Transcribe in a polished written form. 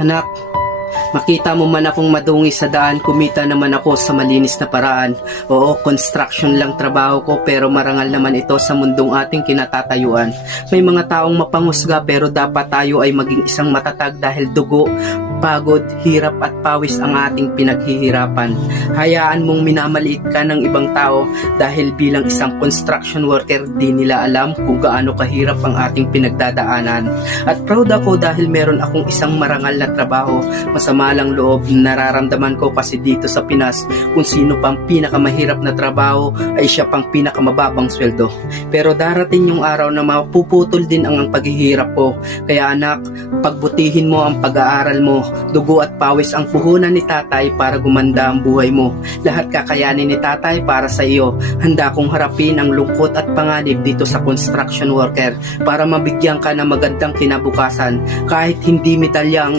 Anak, makita mo man akong madungis sa daan, kumita naman ako sa malinis na paraan. Oo, construction lang trabaho ko, pero marangal naman ito sa mundong ating kinatatayuan. May mga taong mapanghusga, pero dapat tayo ay maging isang matatag dahil dugo, pagod, hirap at pawis ang ating pinaghihirapan. Hayaan mong minamaliit ka ng ibang tao dahil bilang isang construction worker, di nila alam kung gaano kahirap ang ating pinagdadaanan. At proud ako dahil meron akong isang marangal na trabaho. Masama lang loob nararamdaman ko kasi dito sa Pinas, kung sino pang pinakamahirap na trabaho ay siya pang pinakamababang sweldo. Pero darating yung araw na mapuputol din ang paghihirap ko. Kaya anak, pagbutihin mo ang pag-aaral mo. Dugo at pawis ang puhunan ni tatay para gumanda ang buhay mo. Lahat kakayanin ni tatay para sa iyo. Handa kong harapin ang lungkot at panganib dito sa construction worker para mabigyan ka ng magandang kinabukasan. Kahit hindi medalya ang